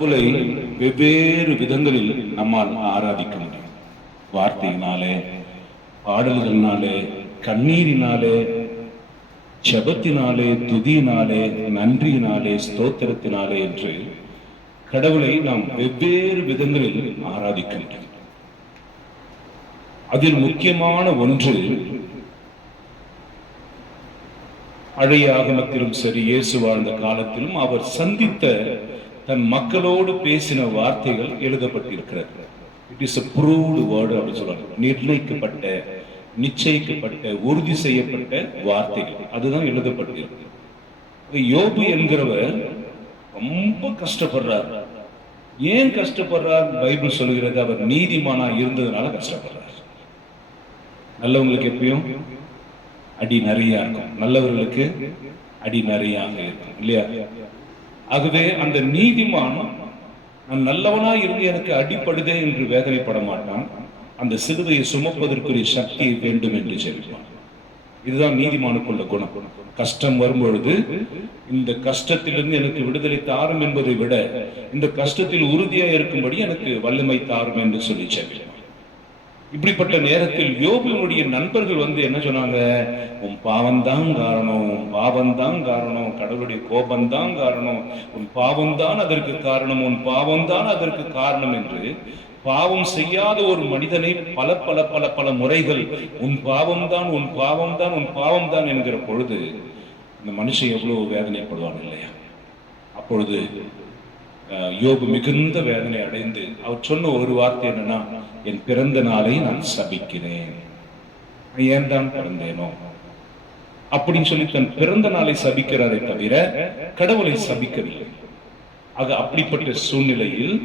கடவுளை வெவ்வேறு விதங்களில் நம்மால் ஆராதிக்க முடியும். வார்த்தையினாலே, பாடல்களினாலே, கண்ணீரினாலே, ஜெபத்தினாலே, துதியினாலே, நன்றியினாலே, ஸ்தோத்திரத்தினாலே என்று கடவுளை நாம் வெவ்வேறு விதங்களில் ஆராதிக்க முடியும். அதில் முக்கியமான ஒன்று பழைய ஆகமத்திலும் சரி, இயேசு வாழ்ந்த காலத்திலும் அவர் சந்தித்த தன் மக்களோடு பேசின வார்த்தைகள் எழுதப்பட்டிருக்கிறது. It is a proved word அப்படி சொல்றாங்க. நிர்ணயிக்கப்பட்ட, நிச்சயிக்கப்பட்ட, உறுதி செய்யப்பட்ட வார்த்தைகள் அதுதான் எழுதப்பட்டிருக்கு. யோபு என்கிறவர் ரொம்ப கஷ்டப்படுறார். ஏன் கஷ்டப்படுறார்? பைபிள் சொல்லுகிறது, அவர் நீதிமானா இருந்ததுனால கஷ்டப்படுறார். நல்லவங்களுக்கு எப்பயும் அடி நிறைய இருக்கும், நல்லவர்களுக்கு அடி நிறைய இருக்கும் இல்லையா? ஆகவே அந்த நீதிமான் நான் நல்லவனா இருந்து எனக்கு அடிப்படுதே என்று வேதனைப்பட மாட்டான். அந்த சிலுவையை சுமப்பதற்குரிய சக்தி வேண்டும் என்று சொல்லுவான். இதுதான் நீதிமானுக்குள்ள குணம். கஷ்டம் வரும்பொழுது இந்த கஷ்டத்திலிருந்து எனக்கு விடுதலை தாரும் என்பதை விட இந்த கஷ்டத்தில் உறுதியா இருக்கும்படி எனக்கு வல்லமை தாரும் என்று சொல்லி சொல்லுவான். இப்படிப்பட்ட நேரத்தில் யோபுவினுடைய நண்பர்கள் என்ன சொன்னாங்க? உன் பாவம்தான் காரணம், உன் பாவம்தான் காரணம், கடவுளுடைய கோபம்தான் காரணம், உன் பாவம்தான் அதற்கு காரணம், உன் பாவம்தான் அதற்கு காரணம் என்று பாவம் செய்யாத ஒரு மனிதனை பல பல பல பல முறைகள் உன் பாவம்தான், உன் பாவம்தான், உன் பாவம்தான் என்கிற பொழுது இந்த மனுஷன் எவ்வளவு வேதனைப்படுவான் இல்லையா? அப்பொழுது யோபு மிகுந்த வேதனை அடைந்து அவர் சொன்ன ஒரு வார்த்தை என்னன்னா, என் பிறந்த நாளை நான் சபிக்கிறேன். ஏன் தான் பிறந்தேனோ அப்படின்னு சொல்லி தன் பிறந்த நாளை சபிக்கிறாரே தவிர கடவுளை சபிக்கவில்லை. ஆக அப்படிப்பட்ட சூழ்நிலையில்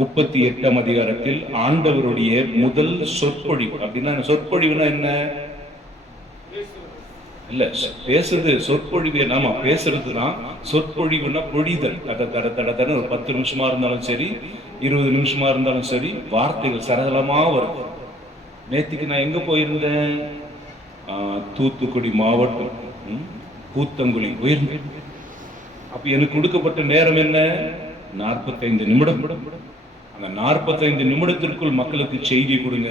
38ஆம் அதிகாரத்தில் ஆண்டவருடைய முதல் சொற்பொழிவு. அப்படின்னா சொற்பொழிவுனா என்ன? இல்ல, பேசுறது சொற்பொழிவு. நாம பேசுறதுதான் சொற்பொழிவுனா பொழிதல். தட ஒரு 10 நிமிஷமா இருந்தாலும் சரி, 20 நிமிஷமா இருந்தாலும் சரி, வார்த்தைகள் சரளமா வரும். நேற்றுக்கு நான் எங்க போயிருந்தேன்? தூத்துக்குடி மாவட்டம் கூத்தங்குழி போயிருந்தேன். அப்ப எனக்கு கொடுக்கப்பட்ட நேரம் என்ன? 45 நிமிடம். அந்த 45 நிமிடத்திற்குள் மக்களுக்கு செய்தி கொடுங்க,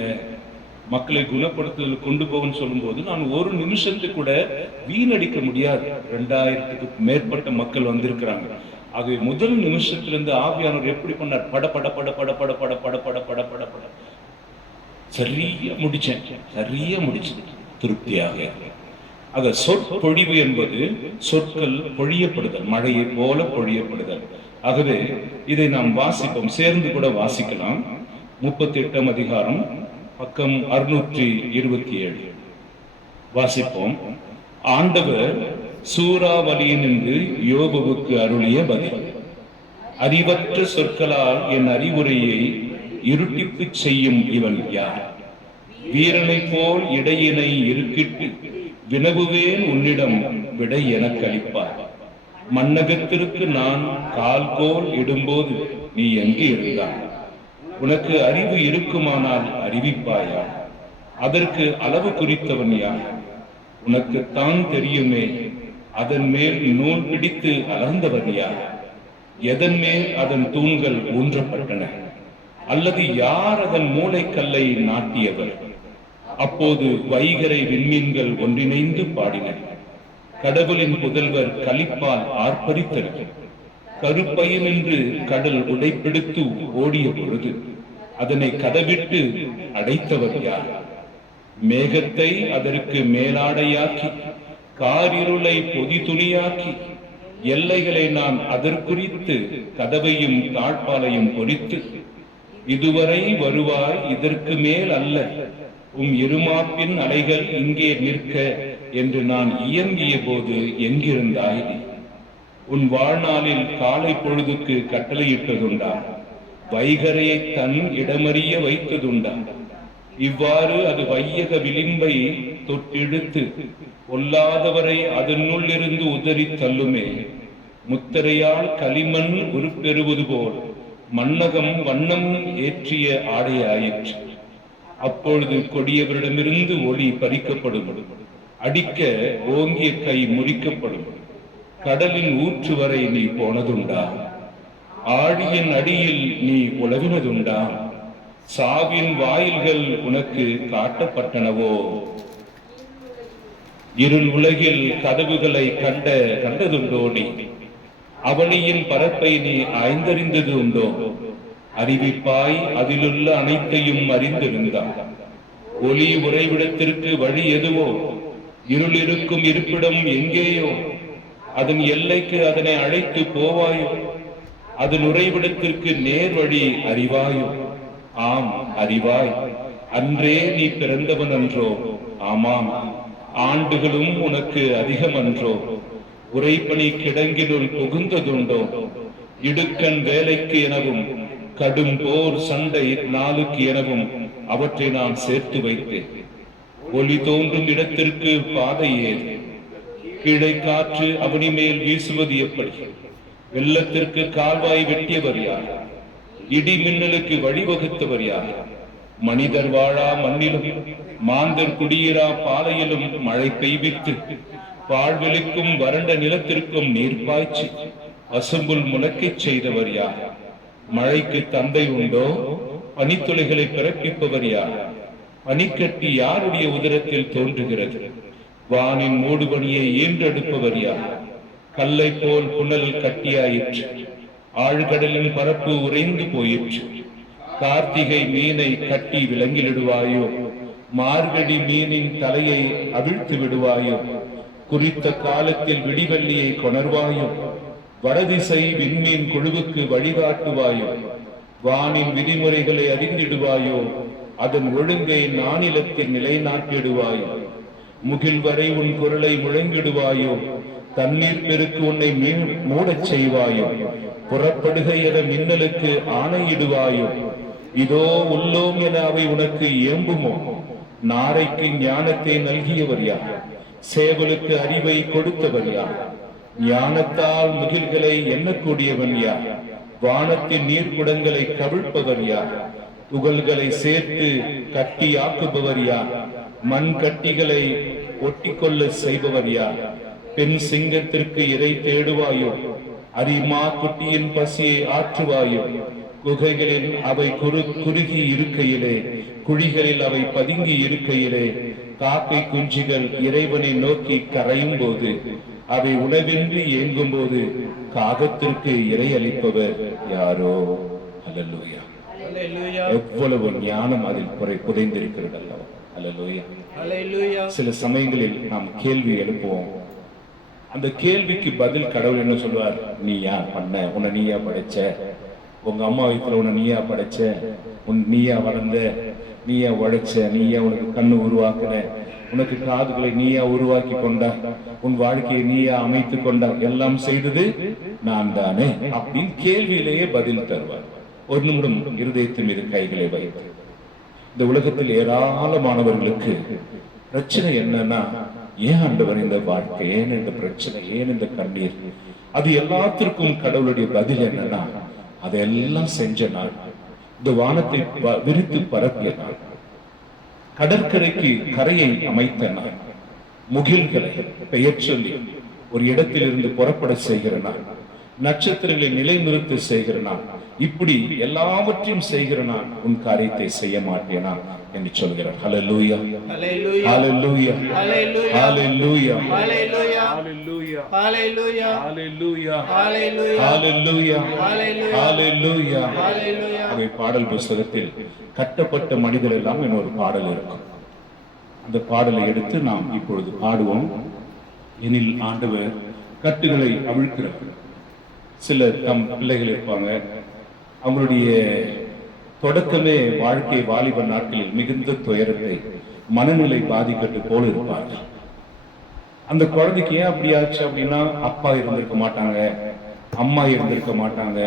மக்களை குணப்படுத்துதல் கொண்டு போகணும்னு சொல்லும் போது நான் ஒரு நிமிஷத்துக்கு கூட வீணடிக்க முடியாது. 2000க்கு மேற்பட்ட மக்கள் வந்திருக்கிறாங்க. ஆகவே முதல் நிமிஷத்திலிருந்து ஆவியானவர் எப்படி பண்ணார்? பட பட பட பட பட பட பட பட பட பட பட சரியா முடிச்சேன், சரியா முடிச்சேன் திருப்தியாக. ஆக சொற்பொழிவு என்பது சொற்கள் பொழியப்படுதல், மழையை போல பொழியப்படுதல். ஆகவே இதை நாம் வாசிப்போம், சேர்ந்து கூட வாசிக்கலாம். 38ஆம் அதிகாரம் பக்கம் 627 வாசிப்போம். ஆண்டவர் சூறாவளியினின்று யோபுவுக்கு அருளிய பதில். அறிவற்ற சொற்களால் என் அறிவுரையை இருட்டிப்பு செய்யும் இவன் யார்? வீரனை போல் இடையினை இருக்கிட்டு வினவுவேன் உன்னிடம் விடை எனக்கு அளிப்பார். மன்னகத்திற்கு நான் கால்கோல் இடும்போது நீ எங்கே இருந்தாய்? உனக்கு அறிவு இருக்குமானால் அறிவிப்பாயா? அதற்கு அளவு குறித்தவன் யார்? உனக்கு தான் தெரியுமே. அதன் மேல் நூல் பிடித்து அளந்தவன் யார்? எதன் மேல் அதன் தூண்கள் ஊன்றப்பட்டன? அல்லது யார் அதன் மூளைக்கல்லை நாட்டியவர்? அப்போது வைகரை விண்மீன்கள் ஒன்றிணைந்து பாடின. கடவுளின் புதல்வர் களிப்பால் ஆர்ப்பரித்தனர். கருப்பையினின்று கடல் உடைப்பெடுத்து ஓடிய பொழுது அதனை கதவிட்டு அடைத்தவர் யார்? மேகத்தை அதற்கு மேலாடையாக்கி காரிருளை பொதி துணியாக்கி எல்லைகளை நான் அதற்குறித்து கதவையும் தாழ்பாலையும் பொறித்து இதுவரை வருவாய், இதற்கு மேல் அல்ல, இருமாப்பின் அலைகள் இங்கே நிற்க என்று நான் இயங்கிய போது எங்கிருந்தாய்? உன் வாழ்நாளில் காலை பொழுதுக்கு கட்டளையிட்டதுண்டா? வைகரையை தன் இடமறிய வைத்ததுண்டா? இவ்வாறு அது வையக விளிம்பை தொட்டிழுத்து பொல்லாதவரை அதனுள் இருந்து உதறி தள்ளுமே. முத்திரையால் களிமண் உருப்பெறுவது போல் மன்னகம் வண்ணம் ஏற்றிய ஆடையாயிற்று. அப்பொழுது கொடியவரிடமிருந்து ஒளி பறிக்கப்படும், அடிக்க ஓங்கிய கை முறிக்கப்படும். கடலின் ஊற்று வரை நீ போனதுண்டா? ஆழியின் அடியில் நீ உலவினதுண்டா? சாவின் வாயில்கள் உனக்கு காட்டப்பட்டனவோ? இருள் உலகில் கதவுகளை கண்டதுண்டோ நீ? அவனியின் பரப்பை நீ ஆய்ந்தறிந்தது உண்டோ? அறிவிப்பாய் அதிலுள்ள அனைத்தையும் அறிந்திருந்தான். ஒளி உறைவிடத்திற்கு வழி எதுவோ? இருள் இருக்கும் இருப்பிடம் எங்கேயோ? அதன் எல்லைக்கு அதனை அழைத்து போவாயோ? அதன் உறைவிடத்திற்கு நேர் வழி அறிவாயோ? ஆம், அறிவாய். அன்றே நீ பிறந்தவன் அன்றோ? ஆமாம், ஆண்டுகளும் உனக்கு அதிகம் அன்றோ? உரைப்பணி கிடங்கினுள் புகுந்ததுண்டோ? இடுக்கண் வேலைக்கு எனவும் கடும் போர் சண்டை நாளுக்கு எனவும் அவற்றை நான் சேர்த்து வைத்தேன். ஒளி தோன்றும் இடத்திற்கு பாதையே. கீழே காற்று அவனி மேல் வீசுவது எப்படி? வெள்ளத்திற்கு கால்வாய் வெட்டியவர் யார்? இடி மின்னலுக்கு வழிவகுத்தவர் யார்? மனிதர் வாழா மண்ணிலும் மாந்தர் குடியேறா பாலையிலும் மழை பெய்வித்து பாழ்வெளிக்கும் வறண்ட நிலத்திற்கும் நீர் பாய்ச்சி அசும்புல் முளைக்கச் செய்தவர் யார்? மழைக்கு தந்தை உண்டோ? பனித்துளிகளை பிறப்பிப்பவர் யார்? பனிக்கட்டி யாருடைய உதரத்தில் தோன்றுகிறது? வானின் மூடுபனியை ஈன்றெடுப்பவர் யார்? கல்லை போல் புனல் கட்டியாயிற்று, ஆழ்கடலின் பரப்பு உறைந்து போயிற்று. கார்த்திகை மீனை கட்டி விலங்கிலிடுவாயோ? மார்கழி மீனின் தலையை அவிழ்த்து விடுவாயோ? குறித்த காலத்தில் விடிவெள்ளியை கொணர்வாயோ? வடதிசை விண்மீன் குழுவுக்கு வழிகாட்டுவாயோ? வானின் விதிமுறைகளை அறிந்திடுவாயோ? அதன் ஒழுங்கை நானிலத்தில் நிலைநாட்டிடுவாயோ? முகில் வரை உன் குரலை முழங்கிடுவாயோ? தண்ணீர் பெருக்கு உன்னை மூடச் செய்வாயோ? புறப்படுகை என மின்னலுக்கு ஆணையிடுவாயோ? இதோ உள்ளோம் என அவை உனக்கு ஏம்புமோ? நாரைக்கு ஞானத்தை நல்கியவர் யார்? சேவலுக்கு அறிவை கொடுத்தவர் யார்? ஞானத்தால் முகில்களை எண்ணக்கூடியவன் யார்? வானத்தின் நீர்க்குடங்களை கவிழ்ப்பவர் யார்? துகள்களை சேர்த்து கட்டி ஆக்குபவர் யார்? மண் கட்டிகளை ஒட்டிக்கொள்ள செய்பவர் யார்? பெண் சிங்கத்திற்கு இறை தேடுவாயோ? அரிமா குட்டியின் பசியை ஆற்றுவாயோ? குகைகளில் அவை குறுகி இருக்கையிலே, குழிகளில் அவை பதுங்கி இருக்கையிலே, காக்கை குஞ்சுகள் இறைவனை நோக்கி கரையும் போது, அவை உணவின்றி ஏங்கும் போது காகத்திற்கு இறை அளிப்பவர் யாரோ? அல்லேலூயா. எவ்வளவு ஞானம் அதில் புதைந்திருக்கிறது அல்லவா? அல்லேலூயா. சில சமயங்களில் நாம் கேள்வி எழுப்புவோம். அந்த கேள்விக்கு பதில் கடவுள் என்ன சொல்வார்? நீ யார் பண்ண? உன்னை நீயா படைச்ச? உங்க அம்மா வயிற்றுல உன்னை நீயா படைச்ச? நீயா வளர்ந்த? நீயா உழைச்ச? நீயா உனக்கு கண்ணு உருவாக்குன? உனக்கு காதுகளை நீயா உருவாக்கி கொண்டா? உன் வாழ்க்கையை நீயா அமைத்து கொண்டா? எல்லாம் செய்தது நான் தானே அப்படின்னு கேள்வியிலேயே பதில் தருவார். ஒரு நிமிடம் இருதயத்தின் மீது கைகளை வைத்து, இந்த உலகத்தில் ஏராளமானவர்களுக்கு பிரச்சனை என்னன்னா, ஏன் ஆண்டவர் இந்த வாழ்க்கை, ஏன் இந்த பிரச்சனை, ஏன் இந்த கண்ணீர்? அது எல்லாத்திற்கும் கடவுளுடைய பதில் என்னன்னா, அதெல்லாம் செஞ்ச நாள், இந்த வானத்தை விரித்து பரப்பிய நாள், கடற்கரைக்கு கரையை அமைத்த நாள், முகில்களை பெயர் சொல்லி ஒரு இடத்திலிருந்து புறப்பட செய்கிற நாள், நட்சத்திரங்களை நிலைநிறுத்த செய்கிற நாள், இப்படி எல்லாவற்றையும் செய்கிற நான் உன் காரியத்தை செய்ய மாட்டேனா என்று சொல்கிறார். ஹல்லேலூயா, ஹல்லேலூயா, ஹல்லேலூயா, ஹல்லேலூயா, ஹல்லேலூயா, ஹல்லேலூயா, ஹல்லேலூயா, ஹல்லேலூயா, ஹல்லேலூயா, ஹல்லேலூயா. அவை பாடல் புத்தகத்தில் கட்டப்பட்ட மனிதர் எல்லாம் இன்னொரு பாடல் இருக்கும். அந்த பாடலை எடுத்து நாம் இப்பொழுது பாடுவோம். எனில் ஆண்டவர் கட்டுகளை அவிழ்க்கிறார். சில தம் பிள்ளைகள் இருப்பாங்க, அவங்களுடைய தொடக்கமே வாழ்க்கை வாலிப நாட்களில் மிகுந்த துயரத்தை, மனநிலை பாதிக்கட்டு போல இருப்பார்கள். அந்த குழந்தைக்கு ஏன் அப்படி ஆச்சு அப்படின்னா, அப்பா இருந்திருக்க மாட்டாங்க, அம்மா இருந்திருக்க மாட்டாங்க.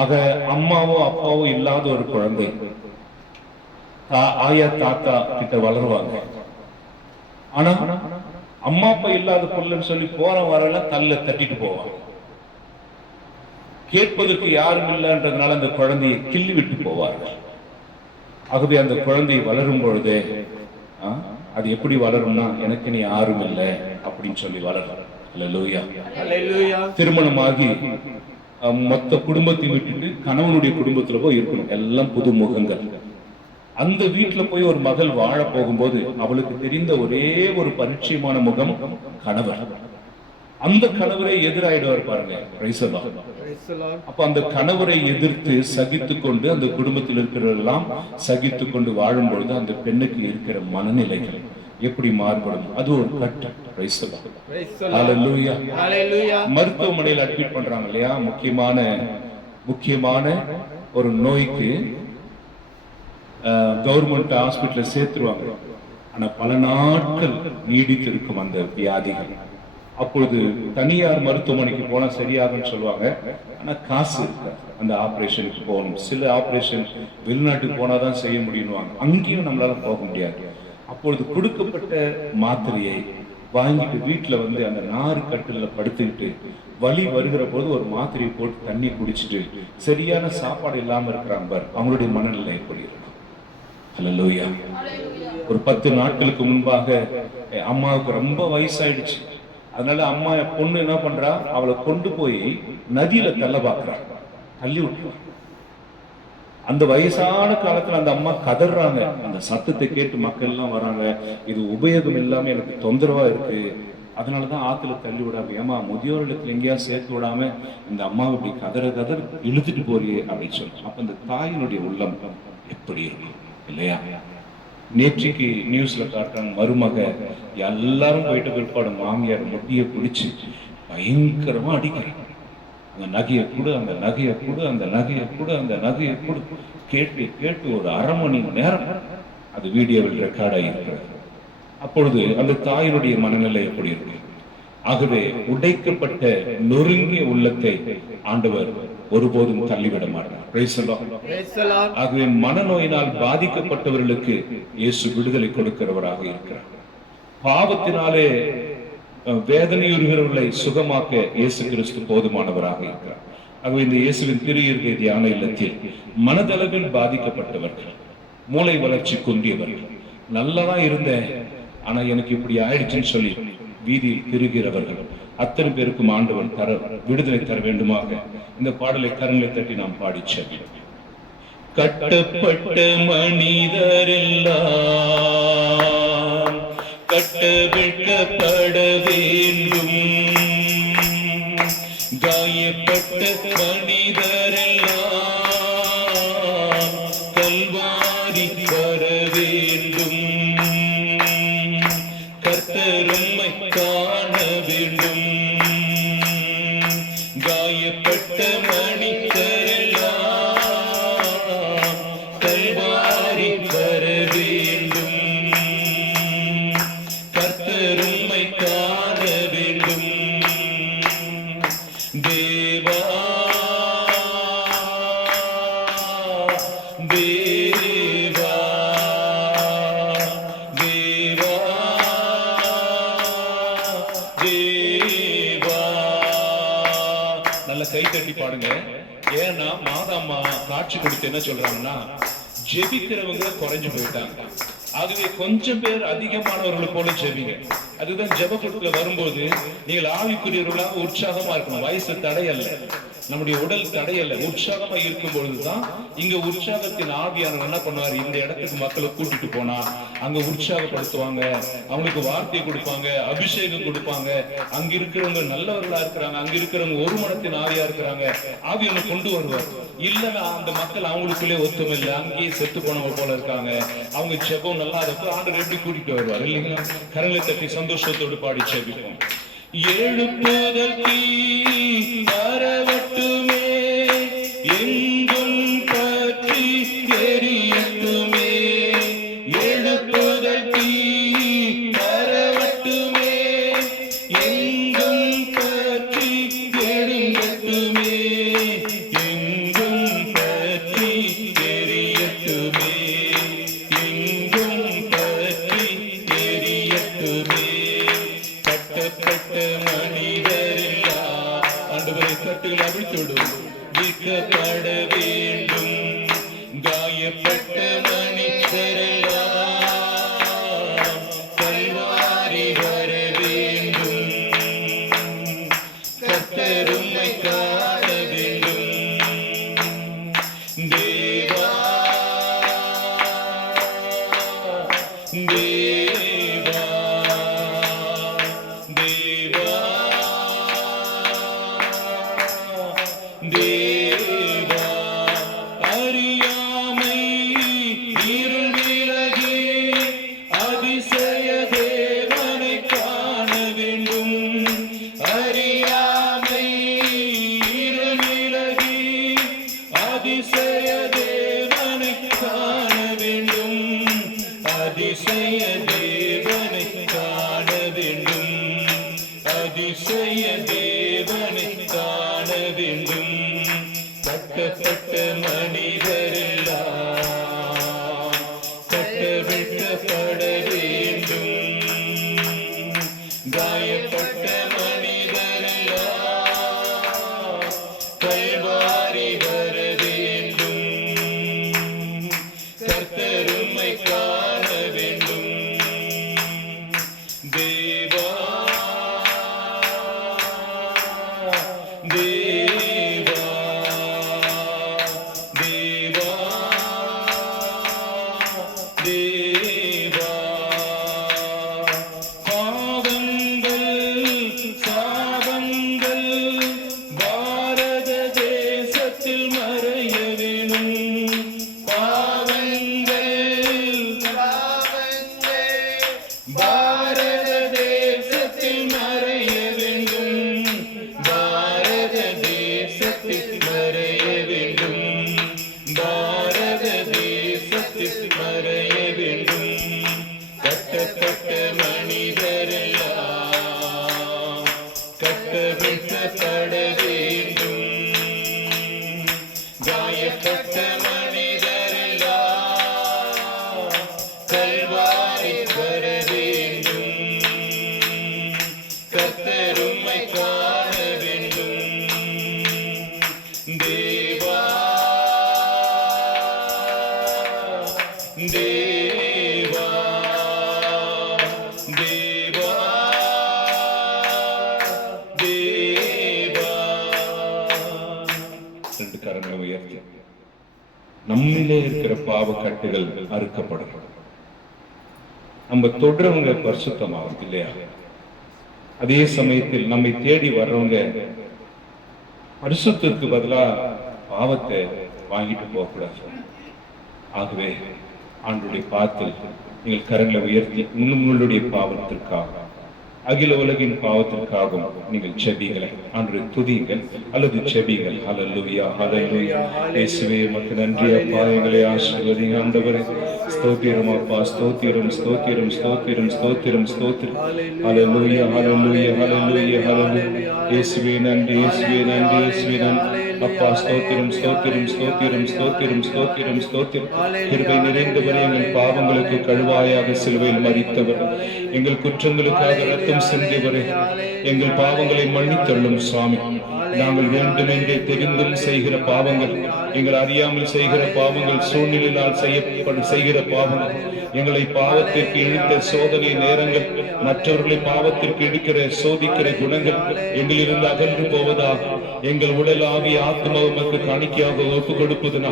ஆக அம்மாவோ அப்பாவோ இல்லாத ஒரு குழந்தை ஆயா தாத்தா கிட்ட வளருவாங்க. ஆனா அம்மா அப்பா இல்லாத பொருள்னு சொல்லி போற வரல தள்ள தட்டிட்டு போவாங்க. கேட்பதற்கு யாரும் இல்லைன்றதுனால அந்த குழந்தையை கிள்ளி விட்டு போவார்கள். ஆகவே அந்த குழந்தை வளரும் பொழுதே அது எப்படி வளரும்னா, எனக்கு நீ யாரும் இல்லை அப்படின்னு சொல்லி வளரும். அல்லேலூயா, அல்லேலூயா. திருமணமாகி மொத்த குடும்பத்தை விட்டுட்டு கணவனுடைய குடும்பத்துல போய் இருக்கணும், எல்லாம் புது முகங்கள். அந்த வீட்டுல போய் ஒரு மகள் வாழ போகும்போது அவளுக்கு தெரிந்த ஒரே ஒரு பரிச்சயமான முகம் கணவர். அந்த கணவரை எதிராயிடுவார் பாருங்க. Praise the Lord. அப்ப அந்த கணவரை எதிர்த்து சகித்து கொண்டு அந்த குடும்பத்தில் இருக்கிறவர்களெல்லாம் சகித்து கொண்டு வாழும் பொழுது அந்த பெண்ணுக்கு இருக்கிற மனநிலைகள் எப்படி மாறுபடும், அது ஒரு கட்டு. Praise the Lord. ஹalleluya. ஹalleluya. மருத்துவமனையில் அட்மிட் பண்றாங்க இல்லையா, முக்கியமான ஒரு நோய்க்கு கவர்மெண்ட் ஹாஸ்பிட்டல்ல சேர்த்துருவாங்க. ஆனா பல நாட்கள் நீடித்து இருக்கும் அந்த வியாதிகள். அப்பொழுது தனியார் மருத்துவமனைக்கு போனா சரியாகும்னு சொல்லுவாங்க. ஆனா காசு இருக்காது அந்த ஆபரேஷனுக்கு போகணும். சில ஆபரேஷன் வெளிநாட்டுக்கு போனாதான் செய்ய முடியும்வாங்க. அங்கேயும் நம்மளால போக முடியாது. அப்பொழுது கொடுக்கப்பட்ட மாத்திரையை வாங்கிட்டு வீட்டுல வந்து அந்த நாறு கட்டில படுத்துக்கிட்டு வலி வருகிற போது ஒரு மாத்திரையை போட்டு தண்ணி குடிச்சிட்டு சரியான சாப்பாடு இல்லாம இருக்கிறாங்க பாரு, அவங்களுடைய மனநிலை எப்படி இருக்கும்? ஹல்லேலூயா. ஒரு 10 நாட்களுக்கு முன்பாக அம்மாவுக்கு ரொம்ப வயசாயிடுச்சு. அதனால அம்மா பொண்ணு என்ன பண்றா, அவளை கொண்டு போய் நதியில தள்ள பாக்குறா, தள்ளி விட்டுறா. அந்த வயசான காலத்துல அந்த அம்மா கதறாங்க. அந்த சத்தத்தை கேட்டு மக்கள் எல்லாம் வராங்க, இது உபயோகம் இல்லாம எனக்கு தொந்தரவா இருக்கு, அதனாலதான் ஆத்துல தள்ளி விடாம, ஏமா முதியோர் இடத்துல எங்கேயா சேர்த்து விடாம இந்த அம்மாவை இப்படி கதற இழுத்துட்டு போறியே அப்படின்னு சொல்றோம். அப்ப அந்த தாயினுடைய உள்ளம் எப்படி இருக்கும் இல்லையா? நேற்றுக்கு நியூஸ்ல காட்டுறாங்க, மருமக எல்லாரும் போயிட்டு பிற்பாடு மாமியார் முடிய பிடிச்சு பயங்கரமா அடிக்கிறாங்க. அந்த நகையை கூட, அந்த நகையை கூட, அந்த நகையை கூட, அந்த நகையை கூட கேட்டு கேட்டு ஒரு அரை மணி நேரம் அது வீடியோவில் ரெக்கார்ட் ஆகியிருக்கிறது. அப்பொழுது அந்த தாயினுடைய மனநிலை எப்படி இருக்கு? ஆகவே உடைக்கப்பட்ட நொறுங்கிய உள்ளத்தை ஆண்டவர் ஒருபோதும் தள்ளிவிட மாட்டார். Praise the Lord. ஆகவே மனநோயினால் பாதிக்கப்பட்டவர்களுக்கு இயேசு விடுதலை கொடுக்கிறவராக இருக்கிறார். பாவத்தினாலே வேதனையுறுகிறவர்களை சுகமாக்க இயேசு கிறிஸ்து போதுமானவராக இருக்கிறார். ஆகவே இந்த இயேசுவின் திரு தியான இல்லத்தில் மனதளவில் பாதிக்கப்பட்டவர்கள், மூளை வளர்ச்சி குன்றியவர்கள், நல்லதா இருந்தேன் ஆனா எனக்கு இப்படி ஆயிடுச்சுன்னு சொல்லி வீதியில் திருகிறவர்கள் அத்தனை பேருக்கும் ஆண்டவர் விடுதலை தர வேண்டுமாக இந்த பாடலை கரங்களை தட்டி நாம் பாடிச்ச. கட்டப்பட்ட மனிதரெல்லாம் கட்டவிழ்க்கப்பட வேண்டும், காயப்பட்ட மனிதரெல்லாம் கல்வாரி வர வேண்டும், கர்த்தரும்மை காண வேண்டும், காயப்பட்ட மனிதரெல்லாம் கல்வாரி வர வேண்டும், கர்த்தரும்மை காண வேண்டும். தேவா தேவா தேவா தேவா. நல்ல கை தட்டி பாடுங்க. ஏன்னா மாதாம்மா காட்சி கொடுத்து என்ன சொல்றாங்கன்னா, ஜெபிக்கிறவங்க குறைஞ்சு போயிட்டாங்க. ஆகவே கொஞ்சம் பேர் அதிகமானவர்கள் போல ஜெபிங்க. அதுதான் ஜெபக்கூட்டத்துல வரும்போது நீங்கள் ஆவிக்குரியவர்களாக உற்சாகமா இருக்கணும். வயசு தடையல்ல, நம்முடைய உடல் தடையல்ல, உற்சாகமா இருக்கும் பொழுதுதான் இங்க உற்சாகத்தின் ஆவியானவர் என்ன பண்ணுவார், இந்த இடத்துக்கு மக்களை கூட்டிட்டு போனா அங்க உற்சாகப்படுத்துவாங்க, அவங்களுக்கு வார்த்தையை கொடுப்பாங்க, அபிஷேகம் கொடுப்பாங்க. அங்க இருக்கிறவங்க நல்லவர்களா இருக்கிறாங்க, அங்க இருக்கிறவங்க ஒரு மனத்தின் ஆவியா இருக்கிறாங்க, ஆவியான கொண்டு வருவார். இல்லன்னா அந்த மக்கள் அவங்களுக்குள்ளே ஒத்துமை இல்லை, அங்கேயே செத்து போனவங்க போல இருக்காங்க, அவங்க ஜெபம் நல்லா இருப்ப ஆண்டவர் எப்படி கூட்டிட்டு வருவார் இல்லைங்களா? கரங்களை தட்டி சந்தோஷத்தோடு பாடி ஜெபிப்போம். எழுப்புதல் வரவட்டுமே, எங்கும் பற்றி எரியட்டுமே, எழுப்புதல் வரவட்டுமே, எங்கும் பற்றி எரியட்டுமே, எங்கும் பற்றி எரியட்டுமே, எங்கும் பற்றி எரியட்டுமே. கட்டப்பட்ட மனிதரெல்லாம் ஆண்டவரை கட்டுகள் அவிழ்த்துவிடும், விற்கப்பட வேண்டும், காயப்பட்ட மனிதரெல்லாம் கல்வாரி வர வேண்டும், கர்த்தரும்மை காண வேண்டும். தேவா அறியாமை இருள் விலகி அதிசய தேவனை காண வேண்டும். அறியாமை இருள் விலகி அதிசய தேவனை காண வேண்டும். அதிசய தேவனை காண வேண்டும். அதிசய தேவனை காண வேண்டும். கட்டப்பட்ட மனிதரெல்லாம் கட்டவிழ்க்கப்பட வேண்டும். காயப்பட்ட மனிதரெல்லாம் கல்வாரி வர வேண்டும். கர்த்தருமை காண வேண்டும். தேவா தேவா தேவா தேவா பாவங்கள் சாபங்கள் பாரத தேசத்தில் மறைய வேணும். பாரத தேசத்தில் மறைய வேண்டும். பாரத தேசத்தில் மறைய வேண்டும். பாரத தேசத்தில் மறைய வேண்டும். கட்டப்பட்ட மனிதரெல்லாம் கட்டவிழ்க்கப்பட வேண்டும். காயப்பட்ட மனிதரெல்லாம் கல்வாரி வர வேண்டும். கர்த்தருமை காண வேண்டும். தேவா தேவா தேவா தேவா. ரெண்டு கரங்களை உயர்த்தி நம்மிலே இருக்கிற பாவ கட்டுகள் அறுக்கப்படும். நம்ம தொடுறவங்க பரிசுத்தமாகும் இல்லையா? அதே சமயத்தில் நம்மை தேடி வர்றவங்க பரிசுத்தத்துக்கு பதிலா பாவத்தை வாங்கிட்டு போகக்கூடாது. ஆகவே ஆண்டுடைய பாத்தில் நீங்கள் கரங்களை உயர்த்தி உங்களுடைய பாவத்திற்காக அகில உலகின் பாவத்திற்காகவும் நீங்கள் செபிகளை ஆண்டுடைய துதியுங்கள் அல்லது செபிகள். ஹல்லேலூயா ஹல்லேலூயா. இயேசுவே உமக்கு நன்றி அப்பா, எங்களை ஆசீர்வதிங்க ஆண்டவரே. ஸ்தோத்திரம் அப்பா, ஸ்தோத்திரம் ஸ்தோத்திரம் ஸ்தோத்திரம் ஸ்தோத்திரம் ஸ்தோத்திரம். ஹல்லேலூயா ஹல்லேலூயா ஹல்லேலூயா ஹல்லேலூயா. இயேசுவே நன்றி, இயேசுவே நன்றி, இயேசுவே நன்றி அப்பா. ஸ்தோத்திரம் ஸ்தோத்திரம் ஸ்தோத்திரம் ஸ்தோத்திரம் ஸ்தோத்திரம் ஸ்தோத்திரம். கிருபை நிறைந்தவரே, எங்கள் பாவங்களுக்கு கழுவாயாக சிலுவையில் மரித்தவர், எங்கள் குற்றங்களுக்காக ரத்தம் சிந்தியவரே, எங்கள் பாவங்களை மன்னித்தருளும் சுவாமி. நாங்கள் வேண்டுமென்றே தெரிந்தும் செய்கிற பாவங்கள், எங்கள் அறியாமல் செய்கிற பாவங்கள், சூழ்நிலையால் செய்கிற பாவங்கள், எங்களை பாவத்திற்கு இழுத்த சோதனை நேரங்கள், மற்றவர்களை பாவத்திற்கு இழுக்கிற சோதிக்கிற குணங்கள் எங்களிலிருந்து அகன்று போவதாக எங்கள் உடல் ஆகிய ஆத்மாவுக்கு காணிக்கையாக ஒப்பு கொடுப்பதுனா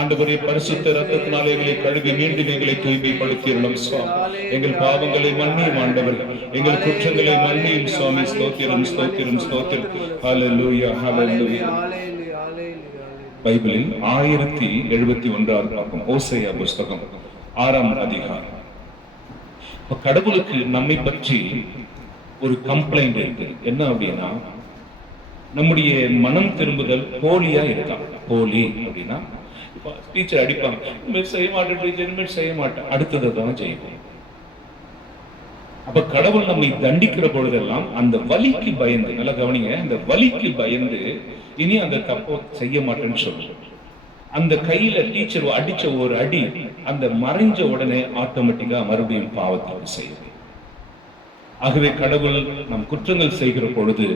ஆண்டவரே பரிசுத்த ரத்தத்தினால் எங்களை கழுவி மீண்டும் எங்களை தூய்மைப்படுத்தியுள்ளோம் சுவாமி. எங்கள் பாவங்களை மன்னியும் ஆண்டவர், எங்கள் குற்றங்களை மன்னியும் சுவாமி. ஸ்தோத்திரம் ஸ்தோத்திரம் ஸ்தோத்திரம். ஹல்லேலூயா ஹல்லேலூயா. பைபிளில் 1071 பக்கம் ஓசையா புஸ்தகம் 6ஆம் அதிகாரம். கடவுளுக்கு நம்மை பற்றி ஒரு கம்ப்ளைண்ட் இருக்கு. என்ன அப்படின்னா, நம்முடைய மனம் திரும்புதல் போலியா இருக்கான். போலி அப்படின்னா டீச்சர் அடிப்பாங்க, செய்ய மாட்டேன் டீச்சர், செய்ய மாட்டேன், அடுத்ததை தான் செய்வோம். அப்ப கடவுள் நம்மை தண்டிக்கிற பொழுதெல்லாம் அந்த வலிக்கு பயந்து, நல்லா கவனிங்க, அந்த வலிக்கு பயந்து இனி அந்த தப்போ செய்ய மாட்டேன்னு சொல்லுவோம். அந்த கையில டீச்சர் அடிச்ச ஒரு அடி அந்த மறைஞ்ச உடனே ஆட்டோமேட்டிக்கா மறுபடியும் பாவத்துக்கு செய்யும். ஆகவே கடவுள் நம் குற்றங்கள் செய்கிற பொழுது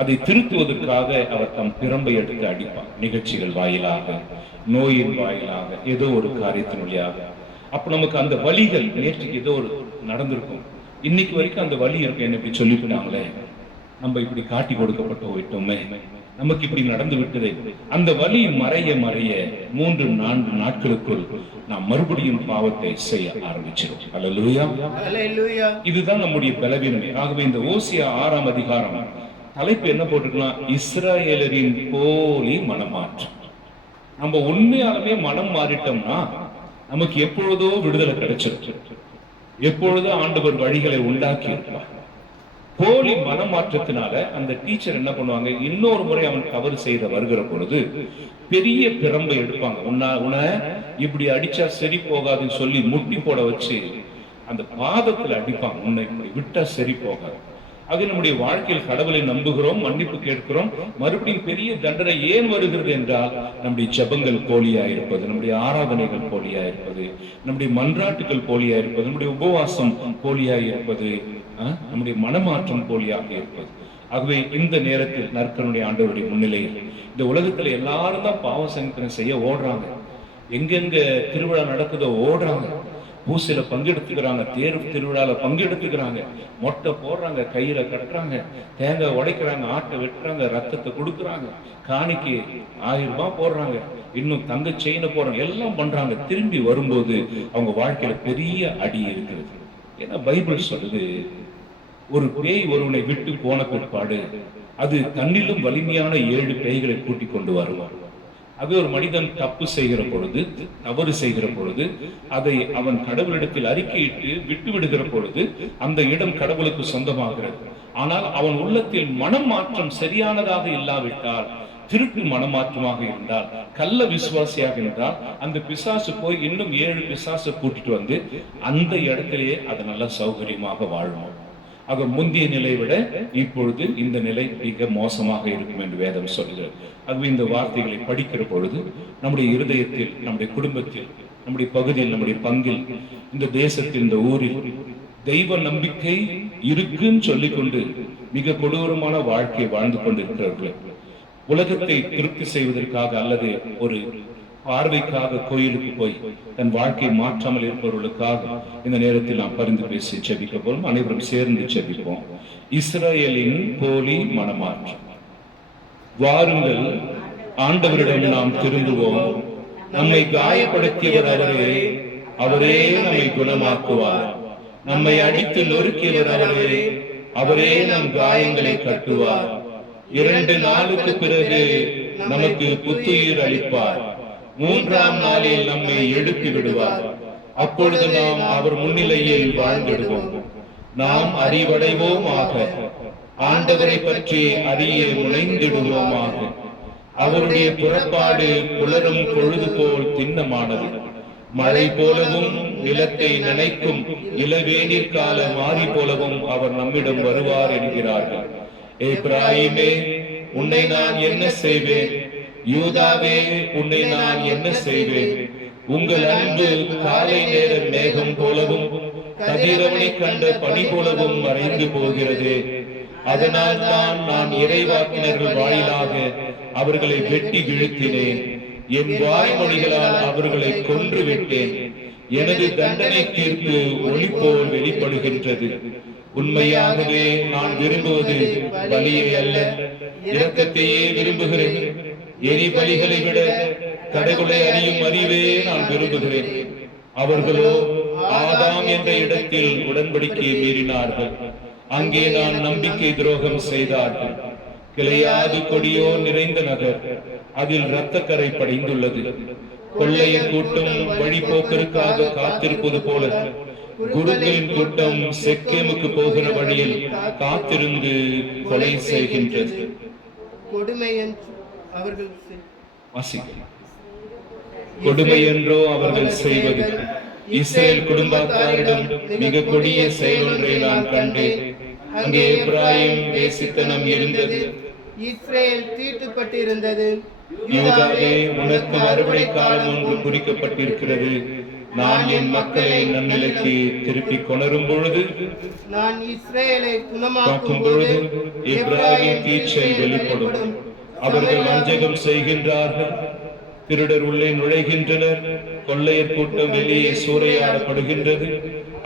அதை திருத்துவதற்காக அவர் தம் பிரம்பை எடுத்து அடிப்பார். நிகழ்ச்சிகள் வாயிலாக, நோயின் வாயிலாக, ஏதோ ஒரு காரியத்தின் வழியாக. அப்ப நமக்கு அந்த வலிகள், நேற்றுக்கு ஏதோ ஒரு நடந்திருக்கும், இன்னைக்கு வரைக்கும் அந்த வலி இருக்கு, என்ன இப்படி சொல்லிவிட்டாங்களே, நம்ம இப்படி காட்டி கொடுக்கப்பட்டு போயிட்டோமே, நமக்கு இப்படி நடந்து விட்டதே. அந்த வலி மறைய மறைய 3-4 நாட்களுக்குள் நாம் மறுபடியும் பாவத்தை செய்ய ஆரம்பிச்சிடும். அல்லேலூயா. இதுதான் நம்முடைய பலவீனமே. ஆகவே இந்த ஓசியா 6ஆம் அதிகாரம் தலைப்பு என்ன போட்டுக்கலாம்? இஸ்ரவேலரின் போலி மனமாற்றம். நம்ம உண்மையாலுமே மனம் மாறிட்டோம்னா நமக்கு எப்பொழுதோ விடுதலை கிடைச்சிருக்கு, எப்பொழுதோ ஆண்டவர் வழிகளை உண்டாக்கி இருப்பார். போலி மனமாற்றத்தினால அந்த டீச்சர் என்ன பண்ணுவாங்க, இன்னொரு முறை அவன் தவறு செய்த வருகிற பொழுது பெரிய பிரம்பை எடுப்பாங்க. உன்னை இப்படி அடிச்சா சரி போகாதுன்னு சொல்லி முட்டி போட வச்சு அந்த பாதத்துல அடிப்பாங்க. உன்னை இப்படி விட்டா சரி போகாது. அது நம்முடைய வாழ்க்கையில் கடவுளை நம்புகிறோம், மன்னிப்பு கேட்கிறோம், மறுபடியும் பெரிய தண்டனை ஏன் வருகிறது என்றால் நம்முடைய ஜெபங்கள் போலியா இருப்பது, நம்முடைய ஆராதனைகள் போலியா இருப்பது, நம்முடைய மன்றாட்டுகள் போலியா இருப்பது, நம்முடைய உபவாசம் போலியா இருப்பது, நம்முடைய மனமாற்றம் போலியாக இருப்பது. ஆகவே இந்த நேரத்தில் நற்கருணை ஆண்டவருடைய முன்னிலையில் இந்த உலகத்துல எல்லாரும் தான் பாவ சங்கீதனை செய்ய ஓடுறாங்க. எங்கெங்க திருவிழா நடக்குதோ ஓடுறாங்க, பூசையில பங்கெடுத்துக்கிறாங்க, தேர் திருவிழால பங்கெடுத்துக்கிறாங்க, மொட்டை போடுறாங்க, கையில கட்டுறாங்க, தேங்காய் உடைக்கிறாங்க, ஆட்டை வெட்டுறாங்க, ரத்தத்தை கொடுக்குறாங்க, காணிக்கு 1000 ரூபாய் போடுறாங்க, இன்னும் தங்க செயினை போடுறாங்க, எல்லாம் பண்றாங்க. திரும்பி வரும்போது அவங்க வாழ்க்கையில பெரிய அடி இருக்கிறது. ஏன்னா பைபிள் சொல்லுது, ஒரு பேய் ஒருவனை விட்டு போன பிற்பாடு அது தன்னிலும் வலிமையான 7 பேய்களை கூட்டிக் கொண்டு வருவார். அது ஒரு மனிதன் தப்பு செய்கிற பொழுது, தவறு செய்கிற பொழுது அதை அவன் கடவுளிடத்தில் அறிக்கையிட்டு விட்டு விடுகிற பொழுது அந்த இடம் கடவுளுக்கு சொந்தமாகிறது. ஆனால் அவன் உள்ளத்தில் மனம் மாற்றம் சரியானதாக இல்லாவிட்டால், திருட்டு மனமாற்றமாக இருந்தால், கள்ள விசுவாசியாக இருந்தால், அந்த பிசாசு போய் இன்னும் 7 பிசாசை கூட்டிட்டு வந்து அந்த இடத்திலேயே அது நல்ல சௌகரியமாக வாழும். ஆக முந்தைய நிலை விட இப்பொழுது இந்த நிலை மிக மோசமாக இருக்கும் என்று வேதம் சொல்கிறது. அது இந்த வார்த்தைகளை படிக்கிற பொழுது நம்முடைய இருதயத்தில், நம்முடைய குடும்பத்தில், நம்முடைய பகுதியில், நம்முடைய பங்கில், இந்த தேசத்தில், இந்த ஊரில் தெய்வ நம்பிக்கை இருக்குன்னு சொல்லிக்கொண்டு மிக கொடூரமான வாழ்க்கை வாழ்ந்து கொண்டிருக்கிறார்கள். உலகத்தை திருப்தி செய்வதற்காக அல்லது ஒரு பார்வைக்காக கோயிலுக்கு போய் தன் வாழ்க்கை மாற்றாமல் இருப்பவர்களுக்காக இந்த நேரத்தில் நாம் பரிந்து பேசி ஜெபிக்க போறோம். அனைவரும் சேர்ந்து ஜெபிப்போம். இஸ்ரவேலின் போலி மனமாற்றம். வாருங்கள், ஆண்டவரிடம் நாம் திரும்புவோம். நம்மை காயப்படுத்தியவர் அவரே, அவரே நம்மை குணமாக்குவார். நம்மை அடித்து நொறுக்கியவர் அவரே, அவரே நம் காயங்களை கட்டுவார். 2 நாளுக்கு பிறகு நமக்கு புத்துயிர் அளிப்பார். 3ஆம் நாளில் நம்மை எழுப்பி விடுவார். அப்பொழுது நாம் அவர் முன்னிலையில் வாழ்ந்திடுவோம். நாம் அறிவடைவோமாக, ஆண்டவரை பற்றி அறிய முனைந்திடுவோமாக. அவருடைய புறப்பாடு புலரும் பொழுது போல் திண்ணமானது. மழை போலவும் நிலத்தை நினைக்கும் இளவேநீர் கால மாறி போலவும் அவர் நம்மிடம் வருவார் என்கிறார்கள். எப்ராயிமே, உன்னை நான் என்ன செய்வேன்? யூதாவே, உன்னை நான் என்ன செய்வேன்? உங்கள் அன்பு காலை நேர மேகம் போலவும் கதிரவனை கண்ட பனி போலவும் மறைந்து போகிறது. அதனால் தான் நான் இறைவாக்கினர்கள் வாயிலாக அவர்களை வெட்டி வீழ்த்தினேன். என் வாய்மொழிகளால் அவர்களை கொன்று விட்டேன். எனது தண்டனை தீர்ப்பு ஒளி போல் வெளிப்படுகின்றது. உண்மையாகவே நான் விரும்புவது பலியை அல்ல, இரக்கத்தையே விரும்புகிறேன். எரி பலிகளை விட கடவுளை அறியும் அறிவே நான் விரும்புகிறேன். அவர்களோ ஆதாம் என்ற இடத்தில் உடன்படிக்கையை மீறினார்கள். அங்கே நான் நம்பிக்கை துரோகம் செய்தார்கள். கிளையாது கொடியோ நிறைந்த நகர், அதில் இரத்தக்கரை படிந்துள்ளது. கொள்ளையின் கூட்டம் வழிபோக்கருக்காக காத்திருப்பது போல குருக்களின் கூட்டம் செக்கேமுக்கு போகிற வழியில் காத்திருந்து கொலை செய்கின்றது. கொடுமை என்றோ அவர்கள் செய்வது. இஸ்ரேல் குடும்பத்தாரிடம் மிக கொடிய செயல் ஒன்றை நான் கண்டேன். அங்கே எப்ராயிம் வேசித்தனம் இருந்தது, இஸ்ரேல் தீட்டுப்பட்டிருந்தது. யூதாவே, உனக்கு அறுவடை காலம் ஒன்று குறிக்கப்பட்டிருக்கிறது. நான் என் மக்களை நன்னிலைக்கு திருப்பி கொணரும் பொழுது, நான் இஸ்ரேலை குணமாக்கும் பொழுது எப்ராயிம் தீட்சை வெளிப்படும். அவர்கள் வஞ்சகம் செய்கின்றார்கள், திருடர் உள்ளே நுழைகின்றனர், கொள்ளையர் கூட்டம் வெளியே சூறையாடப்படுகின்றது.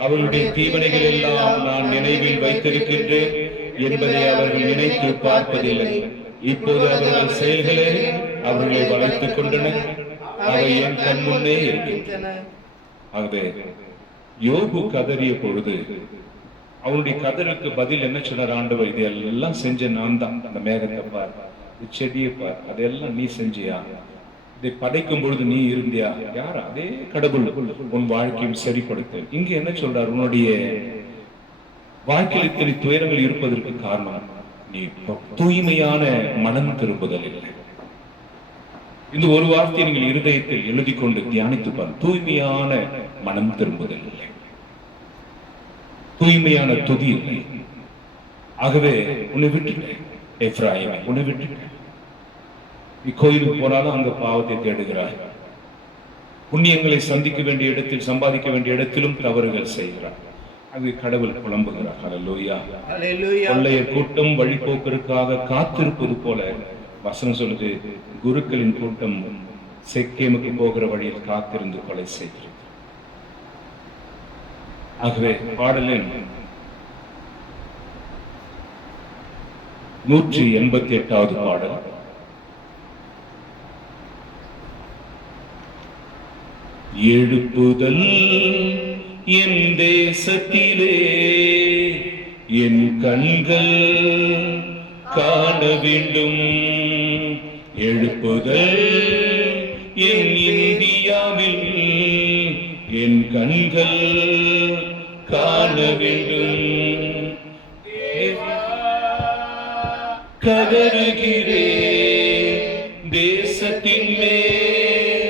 அவர்களுடைய தீவனைகள் எல்லாம் நான் நினைவில் வைத்திருக்கின்றேன் என்பதை அவர்கள் நினைத்து பார்ப்பதில்லை. இப்போது அவர்கள் செயல்களே அவர்களை வளைத்துக் கொண்டன, அவை என் கண் முன்னே இருக்கின்றன. ஆகவே யோபு கதறிய பொழுது அவனுடைய கதருக்கு பதில் என்ன சொன்னார் ஆண்டவர்? இதெல்லாம் செஞ்ச நான் தான். அந்த மேகத்தை பார், இந்த செடியை பார், அதெல்லாம் நீ செஞ்சியா? இதை படைக்கும் பொழுது நீ இருந்தியா? யார்? அதே கடவுள் உன் வாழ்க்கையும் சரிப்படுத்த. இங்க என்ன சொல்றார்? உன்னுடைய வாழ்க்கையில் இத்தனை துயரங்கள் இருப்பதற்கு காரணம் நீ தூய்மையான மனம் திரும்புதல் இல்லை. இந்த ஒரு வார்த்தையை நீங்கள் இருதயத்தில் எழுதி கொண்டு தியானித்து பார். தூய்மையான மனம் திரும்புதல் இல்லை, தூய்மையான துதி இல்லை. ஆகவே உன்னை விட்டுட்டேன் எப்ராயிமே, உன்னை விட்டுட்டேன். நீ கோயிலுக்கு போனாலும் அங்க பாவத்தை தேடுகிறாய். புண்ணியங்களை சந்திக்க வேண்டிய இடத்தில், சம்பாதிக்க வேண்டிய இடத்திலும் தவறுகள் செய்கிறார். அது கடவுள் புலம்புகிறார். ஹல்லேலூயா. கொள்ளையர் கூட்டம் வழிபோக்கருக்காக காத்திருப்பது போல வசனம் சொல்லுது, குருக்களின் கூட்டம் செக்கேமுக்கு போகிற வழியில் காத்திருந்து கொலை செய்கிறது. ஆகவே பாடலின் 188வது பாடல், எழுப்புதல் என் தேசத்திலே என் கண்கள் காண வேண்டும், எழுப்புதல் என் இந்தியாவில் என் கண்கள் காண வேண்டும். கதறுகிறே தேசத்தின் மேல்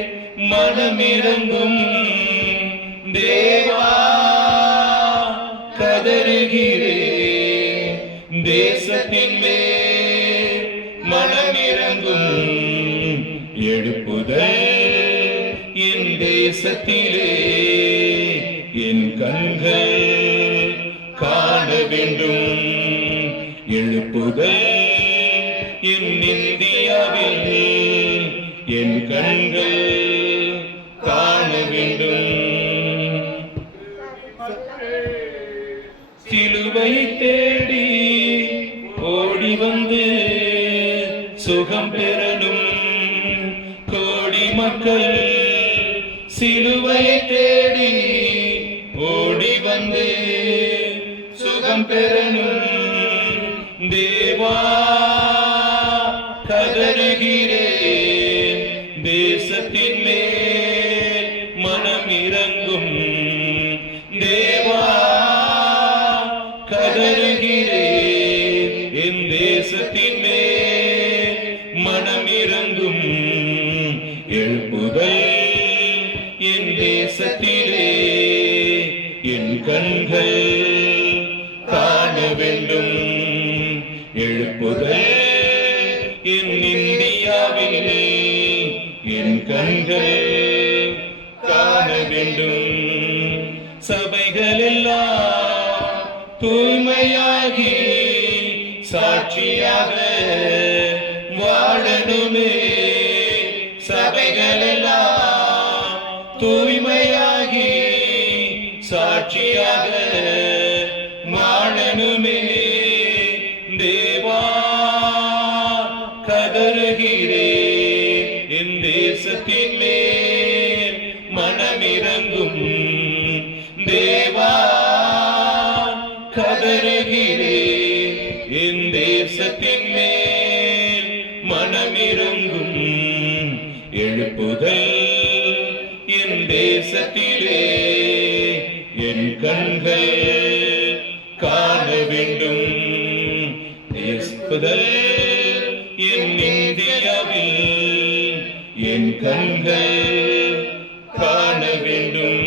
மனமிறங்கும் தேவா, கதறுகிறே தேசத்தின் மேல் மனமிறங்கும், எழுப்புதல் என் தேசத்திலே என் கண்கள் காண வேண்டும், எழுப்புதல் என் இந்தியாவில் என் கண்கள் காண வேண்டும். சிலுவை தேடி ஓடி வந்து சுகம் பெறணும் கோடி மக்கள், சிலுவை தேடி ஓடி வந்து சுகம் பெறணும் தேவா, கதறுகிறேன் தேசத்தின் மேல் மனம் இறங்கும் தேவா, கதறுகிறேன் என் தேசத்தின் மேல் மனம் இறங்கும், எழுப்புதல் என் தேசத்திலே என் கண்கள் காண வேண்டும், எழுப்புதல் என் இந்தியாவில் என் கண்கள் காண வேண்டும். சபைகள் எல்லாம் தூய்மையாகி சாட்சியாக வாழணுமே, சபைகள் எல்லாம் தூய்மையாகி சாட்சியாக வாழணுமே தேவா, கதறுகிறேன் என் தேசத்தின் மேல் மனமிறங்கும் தேவா, கதறுகிறேன் என் தேசத்தின் மேல் மனமிறங்கும், எழுப்புதல் என் தேசத்திலே என் கண்கள் காண வேண்டும், எழுப்புதல் என் இந்தியாவில் என் கண்கள் காண வேண்டும்.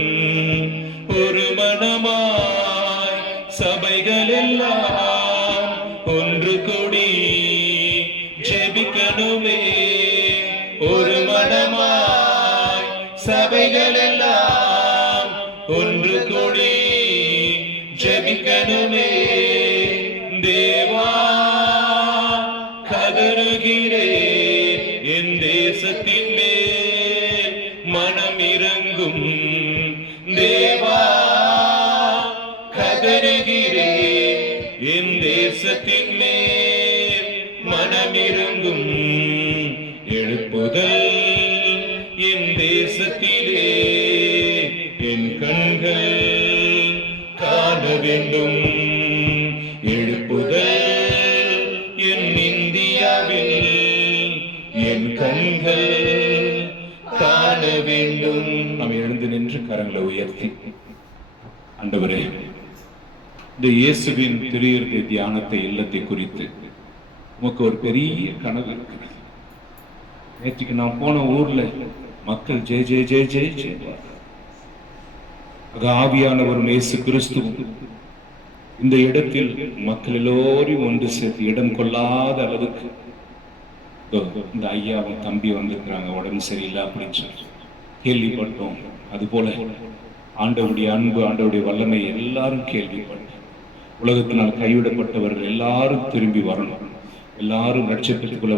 ஒரு மனமாய் சபைகள் எல்லாம் ஒன்று கூடி ஜெபிக்கணுமே, ஒரு மனமாய் சபைகள் எல்லாம் ஒன்று கூடி ஜெபிக்கணுமே தேவா, கதறுகிறேன் என் தேசத்தின் மேல் மனம் இறங்கும் தேவா, கதறுகிறேன் என் தேசத்தின் மேல் மனம் இறங்கும், எழுப்புதல் என் தேசத்திலே என் கண்கள் காண வேண்டும். கண்கள் காண வேண்டும். நாம் எழுந்து நின்று கரங்களை உயர்த்தி, ஆண்டவரே, இந்த இயேசுவின் திரு தியானத்தை இல்லத்தை குறித்து உமக்கு ஒரு பெரிய கனவு இருக்கிறது. நேற்றுக்கு நான் போன ஊர்ல மக்கள் ஜெய் ஜெய் ஜெய் ஜெய் செய்வார். ஆவியானவரும் இயேசு கிறிஸ்துவும் இந்த இடத்தில் மக்கள் எல்லோரையும் ஒன்று சேர்த்து இடம் கொள்ளாத அளவுக்கு இந்த ஐயாவும் தம்பி வந்திருக்கிறாங்க, உடம்பு சரியில்லை அப்படின்னு சொல்லி கேள்விப்பட்டோம். அது போல ஆண்டவருடைய அன்பு, ஆண்டவருடைய வல்லமை எல்லாரும் கேள்விப்பட்டோம். உலகத்தினால் கைவிடப்பட்டவர்கள் எல்லாரும் திரும்பி வரணும், எல்லாரும் ரட்சிப்புக்குள்ள